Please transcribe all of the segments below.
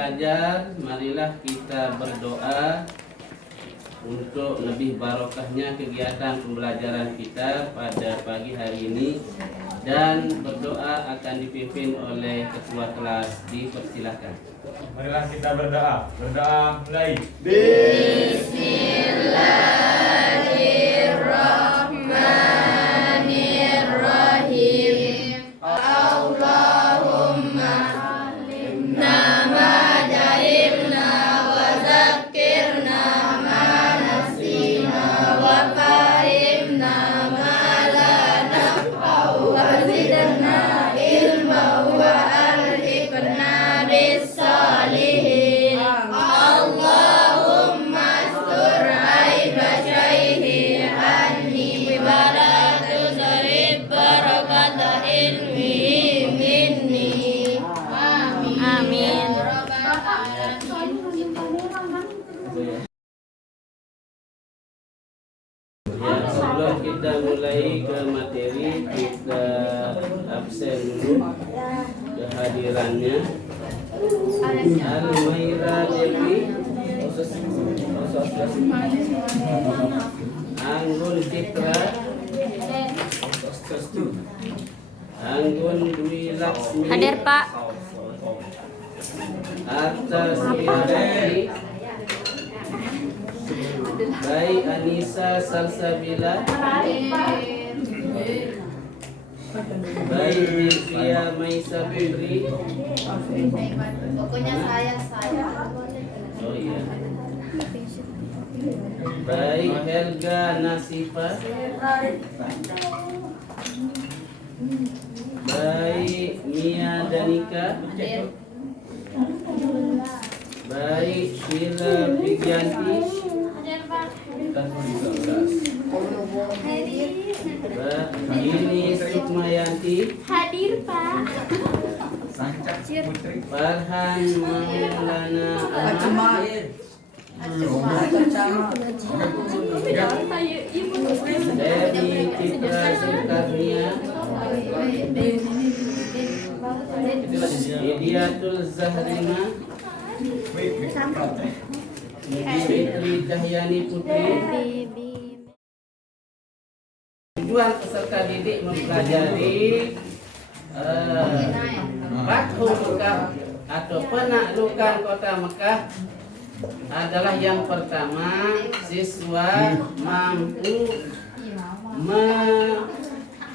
belajar, marilah kita berdoa untuk lebih barokahnya kegiatan pembelajaran kita pada pagi hari ini, dan berdoa akan dipimpin oleh ketua kelas. Dipersilakan. Marilah kita berdoa. Berdoa mulai. Bismillahirrahmanirrahim. Allahumma nama jarimna wa zakirna ma nasina wa karimna ma la naf'u wa zidna ilma wa alhiqna bis salihin. Allahumma astur aiba syaihi anni wa la tusrib barakata ilmihi minni. Amin. Ya, sebelum kita mulai ke materi, kita absen dulu kehadirannya Al-Maira Dewi, Anggun Citra, Anggun Dwi Laksmi, Hadir, Pak. Arta Sriadi, Baik Anissa Salsabila, Baik Divya Maisa Putri. Pokoknya saya. Oh iya. Baik Helga Nasifa, baik Mia Danika, baik Sheila Pigianti, Ini Sukmayanti, Hadir, Pak. Farhan Maulana Ahmad, Dewi Citra Sukarnia, Idiatul Zahrina, Fitri Cahyani Putri. Tujuan peserta didik mempelajari Fathu Mekah atau penaklukan kota Mekah adalah yang pertama, siswa mampu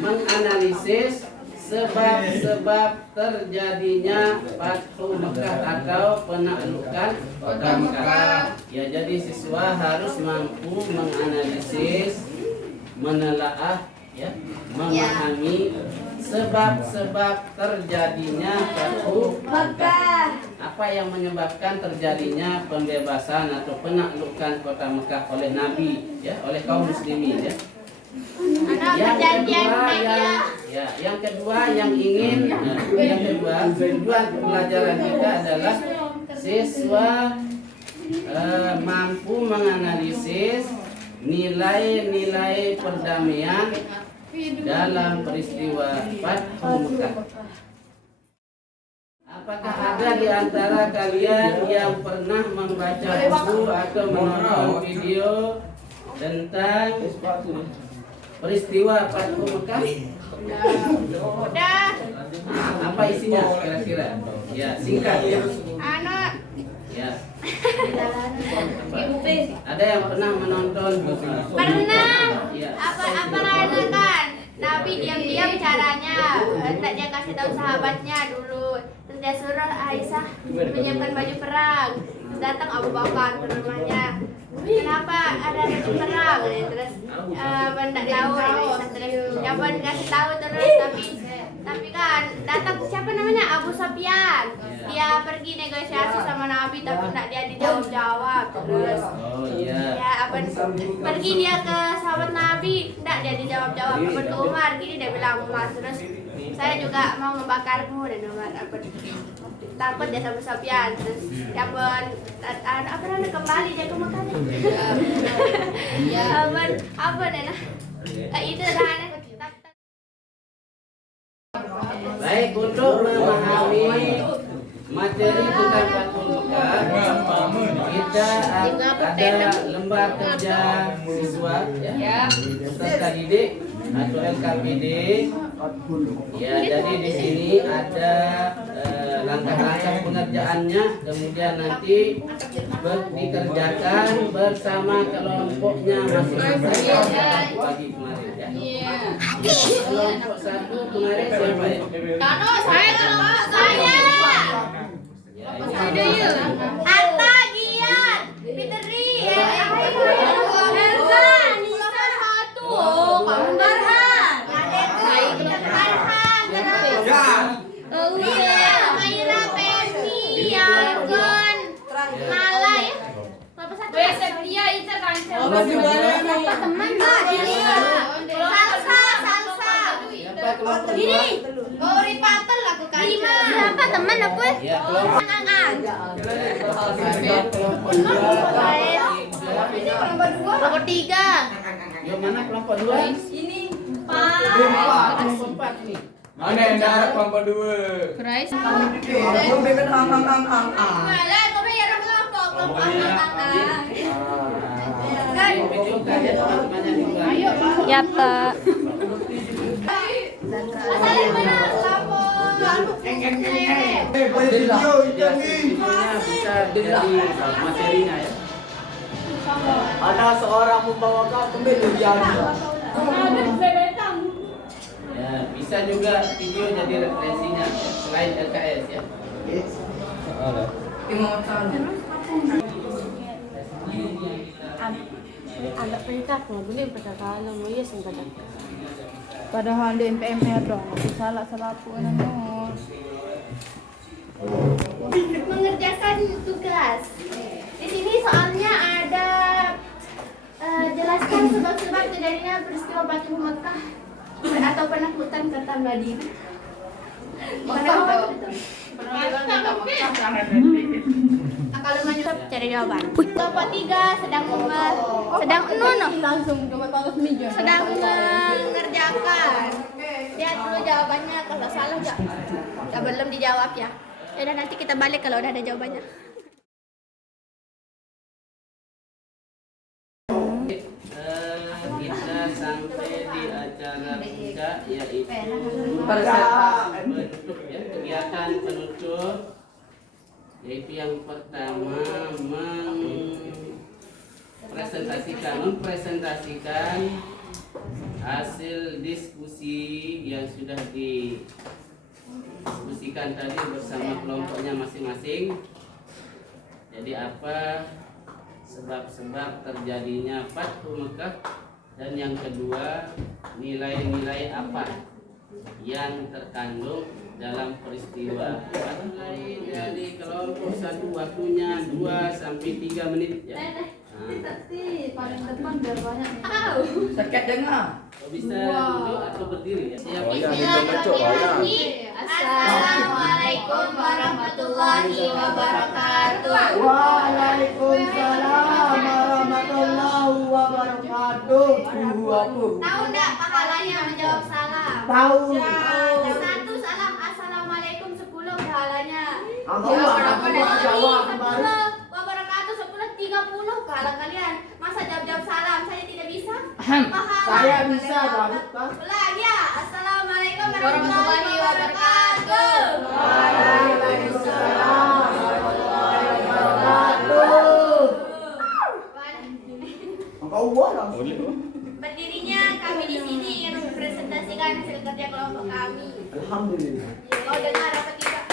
menganalisis sebab-sebab terjadinya Fathu Mekah atau penaklukan kota Mekah. Ya, jadi siswa harus mampu menganalisis, menelaah, ya, memahami sebab-sebab terjadinya Fathu Mekah. Apa yang menyebabkan terjadinya pembebasan atau penaklukan kota Mekah oleh Nabi, ya, oleh kaum muslimin, ya. Yang kedua yang kedua tujuan pembelajaran kita adalah siswa mampu menganalisis nilai-nilai perdamaian dalam peristiwa Fathu Mekah. Apakah ada di antara kalian yang pernah membaca buku atau menonton video tentang peristiwa Fathu Mekah? Udah. Apa isinya kira-kira? Ya, singkat ya. Anak. Ya. Ada yang pernah menonton buku? Pernah. Ya. Apa kan? Nabi diam-diam caranya. Tak dia kasih tahu sahabatnya dulu. Terus dia suruh Aisyah menyiapkan baju perang. Terus datang Abu Bakar ke rumahnya. Kenapa ada baju perang? Terus tidak tahu. Terus yang kasih tahu terus tapi kan datang siapa namanya Abu Sufyan. Dia pergi negosiasi sama Nabi tapi tidak dia dijawab-jawab terus. Oh iya. Ya pergi dia ke sahabat Nabi, tidak dia dijawab-jawab. Ke Umar, gini dia bilang Umar terus saya juga mau membakarmu dan Umar takut dia sama Sufyan terus dia pun apa namanya kembali dia ke Mekah. Apa Nena? Itu dah. Baik, untuk memahami materi tentang Fathul kita ada lembar kerja siswa ya, peserta didik atau LKPD ya. Jadi di sini ada langkah-langkah pengerjaannya, kemudian nanti dikerjakan bersama kelompoknya masing-masing pagi kemarin ya. Kelompok 1 kemarin siapa ya? Kano, saya. Ya, Atta, Gian, Fitri, Elsa, Nisa 1. Kamu Barhan. Farhan, terus Maira, Penny, Yagon, Nala ya. Berapa satu? Septia, Ica, Kancel. Teman Salsa. Ini Gori Patel aku kan. Siapa teman aku? Ya, kelompok Kelompok 3. yang mana kelompok 2? Ini Kelompok 4 nih. Mana yang ada kelompok 2? Price. Hang. Malah kau ya kelompok Video kalian teman-temannya juga. Ya, Pak. Asalnya mana kelompok? Videonya bisa jadi materinya ya. Ada seorang membawa kartu jadi. Ya, bisa juga video jadi referensinya ya, selain LKS ya. Anak perintah mo buli pagkakala mo yes ang kadak. Padahal di MPM dong, salah po ano mo. Mengerjakan tugas. Di sini soalnya ada jelaskan sebab-sebab terjadinya peristiwa Batu Mekah atau penaklukan kota Madinah. Kalau menyusup cari jawaban. Kelompok 3 sedang Langsung coba taruh meja. sedang mengerjakan. Lihat dulu jawabannya, kalau salah ya belum dijawab ya. Ya udah nanti kita balik kalau udah ada jawabannya. Kita sampai di acara puncak yaitu penutup ya, kegiatan penutup, yaitu yang pertama mempresentasikan hasil diskusi yang sudah didiskusikan tadi bersama kelompoknya masing-masing. Jadi apa sebab-sebab terjadinya Fathu Mekah, dan yang kedua nilai-nilai apa yang terkandung dalam peristiwa. Jadi kelompok 1 waktunya 2 sampai 3 menit ya. Paling depan biar banyak. Sakit dengar. Bisa duduk atau berdiri ya. Siap. Assalamualaikum warahmatullahi wabarakatuh. Waalaikumsalam warahmatullahi wabarakatuh. Tahu enggak pahalanya menjawab salam? Tahu. 1 salam assalamualaikum, 10 pahalanya. Jawab Wabarakatuh 10 30 pahala kalian. Masa jawab salam saya tidak bisa? Pahala. Saya bisa jawab. Ulang ya. Assalamualaikum warahmatullahi wabarakatuh. Waalaikumsalam warahmatullahi wabarakatuh. Engkau buat langsung. Berdirinya kami di sini ingin mempresentasikan hasil kerja kelompok kami. Alhamdulillah. Mau dengar apa tidak?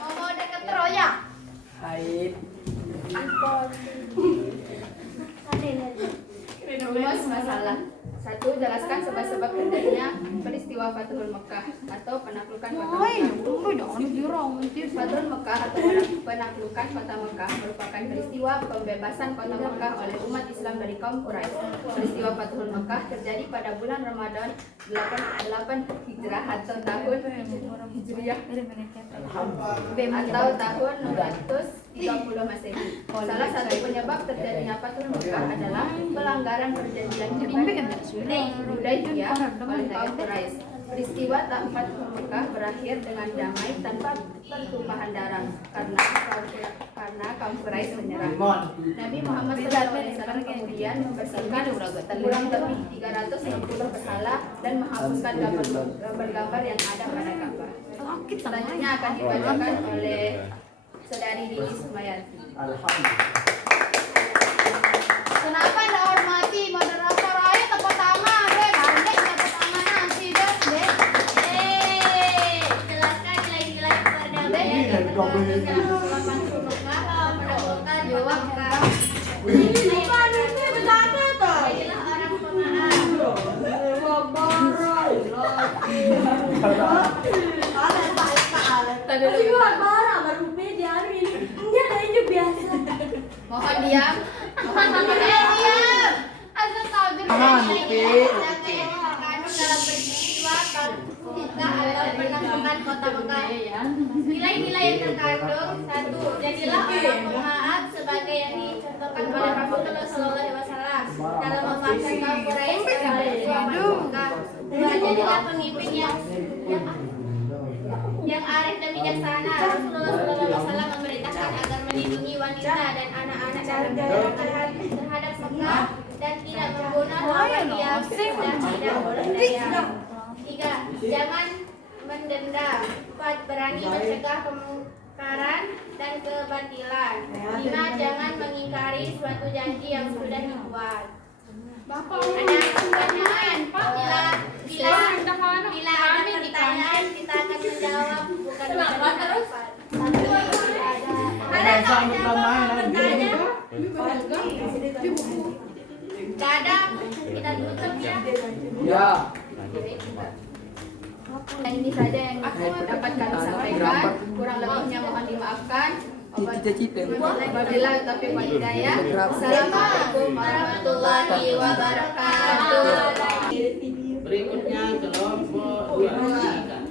Mau dekat Troya? Baik. Rumus masalah. 1. Jelaskan sebab-sebab terjadinya peristiwa Fathul Mekah atau penaklukan kota Mekah. Fathul Mekah atau penaklukan kota Mekah merupakan peristiwa pembebasan kota Mekah oleh umat Islam dari kaum Quraisy. Peristiwa Fathul Mekah terjadi pada bulan Ramadan 8 Hijrah atau tahun Hijriah atau tahun 630 Masehi. Salah satu penyebab terjadinya Fathul Mekah adalah pelanggaran perjanjian Hudaybiyah oleh kaum Quraisy. Peristiwa Fathul Mekah berakhir dengan damai tanpa pertumpahan darah karena kaum Quraisy menyerah. Nabi Muhammad SAW kemudian membersihkan kurang lebih 360 berhala dan menghapuskan gambar-gambar yang ada pada Ka'bah. Selanjutnya akan dibacakan oleh saudari Dini Sumayati. Kenapa nggak hormati moderator aja tepuk tangan, deh bandek tepuk tangan nanti deh. Jelaskan nilai-nilai perdamaian yang terkandung dalam Fathul Mekah, menemukan jawab Mekah. Inilah orang pemaaf. Mohon diam. Diam. Asal tahu dulu Tahan, nilai-nilai perdamaian yang terkandung dalam peristiwa kita atau penaklukan kota Mekah. Nilai-nilai yang terkandung: 1. Jadilah orang pemaaf sebagai yang dicontohkan oleh Rasulullah SAW dalam memaksa kaum Quraisy dari Mekah. 2. Jadilah pemimpin yang arif dan bijaksana. Rasulullah SAW memerintahkan agar melindungi wanita dan anak-anak dalam penyerangan terhadap Mekah dan tidak membunuh lawan dia dan tidak boleh daya. 3. Jangan mendendam. 4. Berani mencegah kemungkaran dan kebatilan. 5. Jangan mengingkari suatu janji yang sudah dibuat. Ada pertanyaan? Bila ada pertanyaan kita akan menjawab, bukan terus. Ada pertanyaan? Gak ada, kita tutup ya. Ya. Nah, ini saja yang dapat kami sampaikan. Kurang lebihnya mohon dimaafkan. Wabillahi taufiq wal hidayah. Assalamualaikum warahmatullahi wabarakatuh. Berikutnya kelompok 2. Silakan.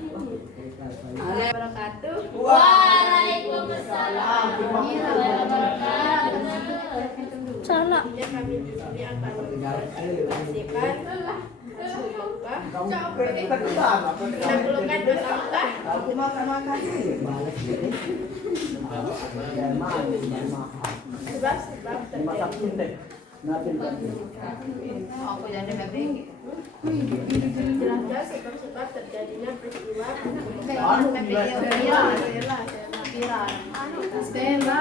Wabarakatuh. Waalaikumsalam warahmatullahi wabarakatuh. Salah. Kami di sini akan menyaksikan menaklukkan kota Mekah. Sebab terjadi. Aku jadi babi. Jelaskan sebab-sebab terjadinya peristiwa peristiwa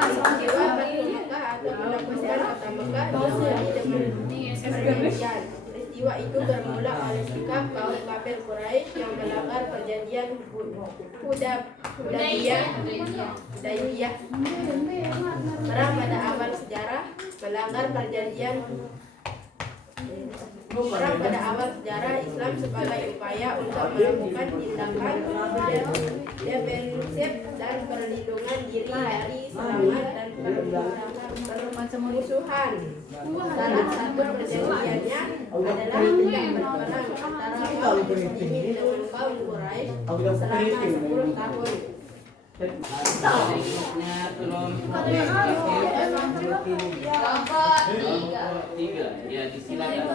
Fathul Mekah atau penaklukan kota Mekah diawali dengan perjanjian. Peristiwa itu bermula oleh sikap kaum kafir Quraisy yang melanggar perjanjian Hudaybiyah. Perang pada awal sejarah melanggar perjanjian. Perang pada awal sejarah Islam sebagai upaya untuk melakukan tindakan defensif dan perlindungan diri dari serangan dan permusuhan. Salah satu perjanjiannya adalah tidak berperang antara kaum muslimin dengan kaum Quraisy selama 10 tahun. Berikutnya kelompok 3. Ya, disilakan.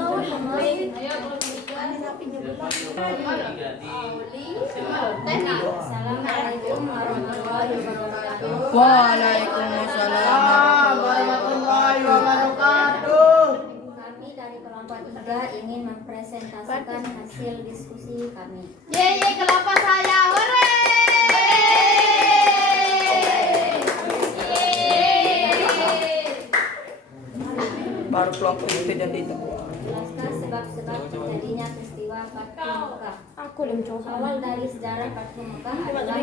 Assalamualaikum warahmatullahi wabarakatuh. Waalaikumsalam warahmatullahi wabarakatuh. Kami dari kelompok 3 ingin mempresentasikan hasil diskusi kami. Yeay, kelompok saya, hore! Baru kelompok itu jadi itu. Jelaskan sebab-sebab terjadinya peristiwa Fathul Mekah. Aku udah mencoba. Awal dari sejarah Fathul Mekah adalah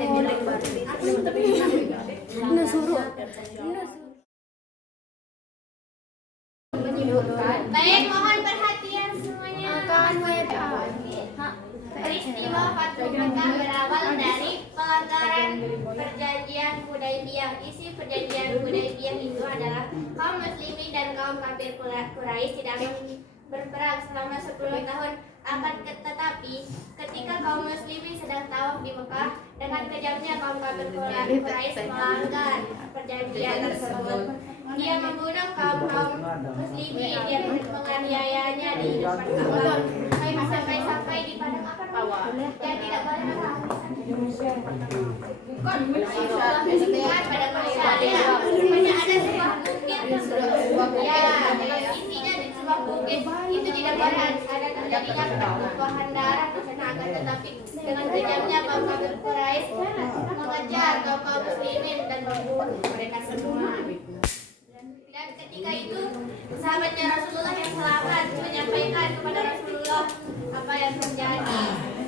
menyebutkan Baik, mohon perhatian semuanya. Peristiwa Fathul Mekah berawal dari pelanggaran perjanjian Hudaybiyah. Isi perjanjian Hudaybiyah itu adalah kaum muslimin dan kaum kafir Quraisy tidak berperang selama 10 tahun. Akan tetapi ketika kaum muslimin sedang tawaf di Mekah, dengan kejamnya kaum kafir Quraisy melanggar perjanjian tersebut. Dia membunuh kaum Muslimin yang menganiayanya di depan Ka'bah sampai di padang apa dan tidak boleh bukan pada manusia hanya ada sebuah bukit intinya di sebuah bukit itu tidak boleh ada terjadinya pertumpahan darah tenaga, tetapi dengan kejamnya kaum kafir Quraisy mengejar kaum muslimin dan membunuh mereka semua. Dan ketika itu sahabatnya Rasulullah yang selamat menyampaikan kepada Rasulullah apa yang terjadi,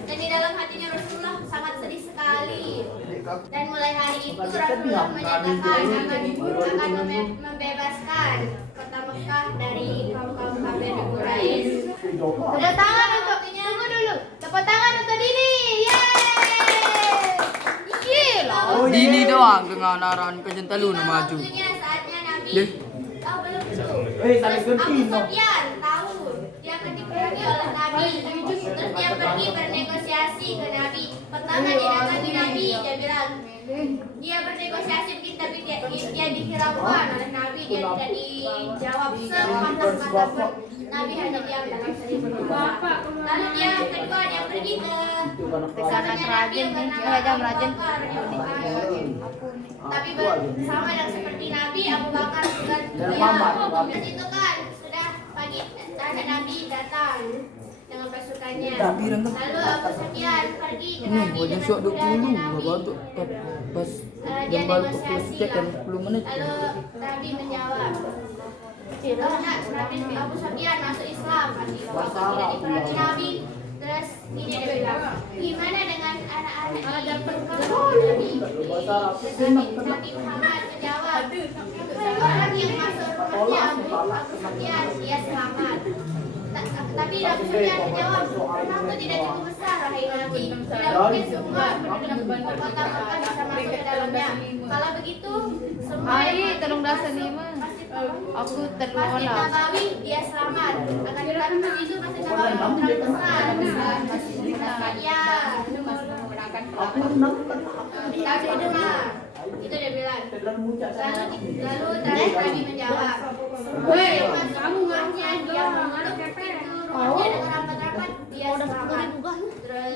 dan di dalam hatinya Rasulullah sangat sedih sekali. Dan mulai hari itu Rasulullah menyatakan akan membebaskan kota Mekah dari kaum kafir Quraisy. Tepuk tangan untuk tunggu dulu. Tepuk tangan untuk Dini. Yeay. Dini doang dengan arahan kejentan lu maju. Waktunya saatnya Nabi. Deh. Oh belum itu. saling Terus ganti, Abu no. Sufyan tahu dia akan diperangi oleh Nabi. Terus dia pergi bernegosiasi ke Nabi. Pertama dia datangi Nabi, dia bilang dia bernegosiasi begitu, tapi dia dihiraukan oleh Nabi, dia tidak dijawab sepatah pun. Nabi hanya diam dalam sedih. Lalu dia kedua dia pergi ke saudaranya Nabi yang bernama Abu Bakar. Tapi sama yang seperti Nabi, Abu Bakar juga diam. Terus itu kan sudah pagi ada Nabi datang dengan pasukannya. Lalu Abu Sufyan pergi ke Nabi dengan kudanya Nabi. Dia negosiasi. Lalu Nabi menjawab, semakin Abu Sufyan masuk Islam, masih tidak diperangi Nabi. Terus ini dia bilang, gimana dengan anak-anak Nabi? Terus Nabi Muhammad menjawab, orang yang masuk rumahnya Abu Sufyan, dia selamat. Tapi Abu Sufyan menjawab, rumahku tidak cukup besar, wahai Nabi. Tidak mungkin semua penduduk kota Mekah bisa masuk ke dalamnya. Kalau begitu, semua yang tolong dasar ni mah. Aku terlalu Masjid Nabawi dia selamat. Akan tetapi begitu Masjid Nabawi terlalu besar. Ya, menggunakan tapi dengar. Itu dia bilang. Lalu Nabi menjawab, "Hei, kamu rumahnya dia mengaduk pintu rumahnya dengan rapat-rapat dia selamat." Terus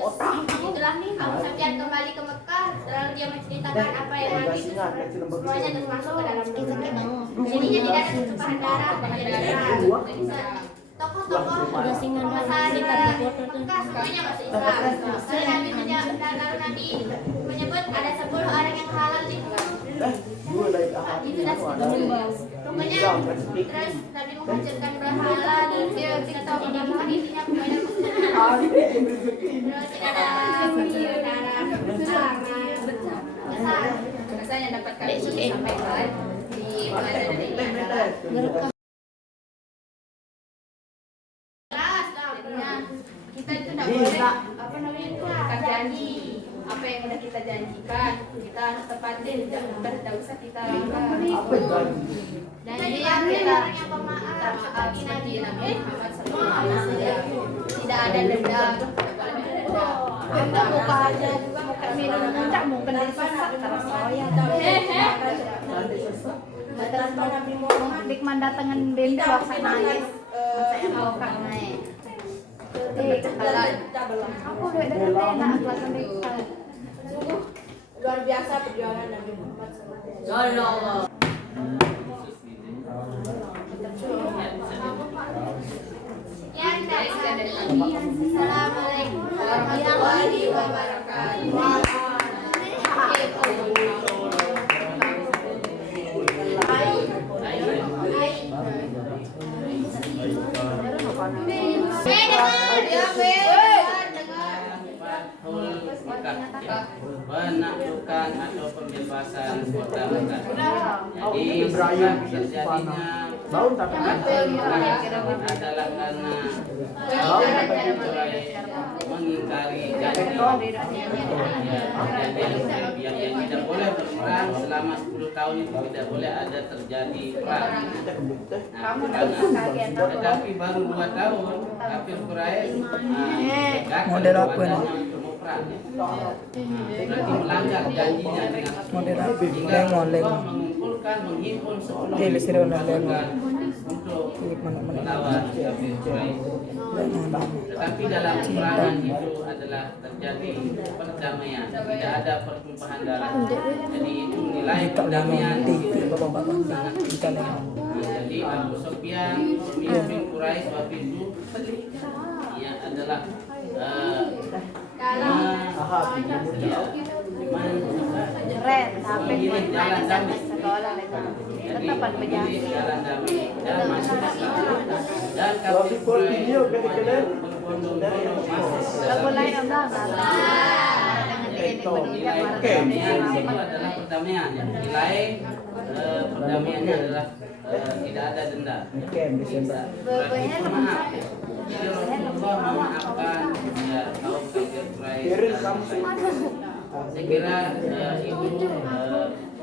itulah nih Abu Sufyan kembali ke Mekah. Lalu dia menceritakan apa yang Nabi semuanya terus masuk ke dalam Islam. Jadinya tidak ada tumpahan darah dan tidak ada tokoh-tokoh masa di Mekah semuanya masuk Islam. Lalu Nabi menyebut ada 10 orang yang halal di itu dah pokoknya terus Nabi menghancurkan berhala dan dia tahu intinya pokoknya terus tidak ada darah besar Saya yang dapat kami sampaikan di pelajaran ini adalah kita itu tidak boleh apa namanya bukan janji apa yang sudah kita janjikan kita harus tepatin, tidak usah kita dan ini yang kita minta maaf seperti Nabi Muhammad SAW tidak ada dendam, Anda buka aja juga buka minum puncak mungkin disesat karena saya tanpa Nabi Muhammad dikman datangan benda waksa nangis saya mau kak naik aku udah enak belakang di sungguh luar biasa perjuangan Nabi Muhammad SAW. Sekian dari kami. Assalamualaikum warahmatullahi wabarakatuh. Penaklukan atau pembebasan kota Mekah. Jadi sebab terjadinya adalah karena mengingkari janji yang tidak boleh berperang selama 10 tahun itu tidak boleh ada terjadi perang. Tetapi baru 2 tahun kafir Quraisy Model apa nih? Berarti melanggar janjinya dengan Model apa? hingga Lengon. mengumpulkan menghimpun 10 Listrik pasukan untuk melawan kafir Quraisy. Tetapi dalam peperangan itu adalah terjadi perdamaian, tidak ada pertumpahan darah. Jadi itu nilai perdamaian itu sangat tinggi. Jadi Abu Sufyan, pemimpin Quraisy waktu itu, ia adalah Jeret, sampai memilih jalan damai. sekolah Jadi Tetap memilih jalan damai dan masuk Islam. Dan kafir Quraisy berbondong-bondong masuk Lagu lain dalam enggak nilai perdamaian itu adalah perdamaian. Nilai perdamaiannya adalah tidak ada denda. Berarti pemaaf. Jadi Rasulullah memaafkan ya kaum kafir Quraisy. Saya kira itu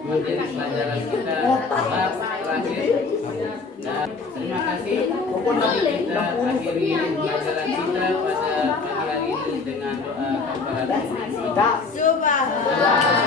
menjadi pelajaran kita bab terakhir. Dan terima kasih. Kita akhiri pelajaran kita pada pagi hari ini dengan doa kafaratul majlis. Subhanallah.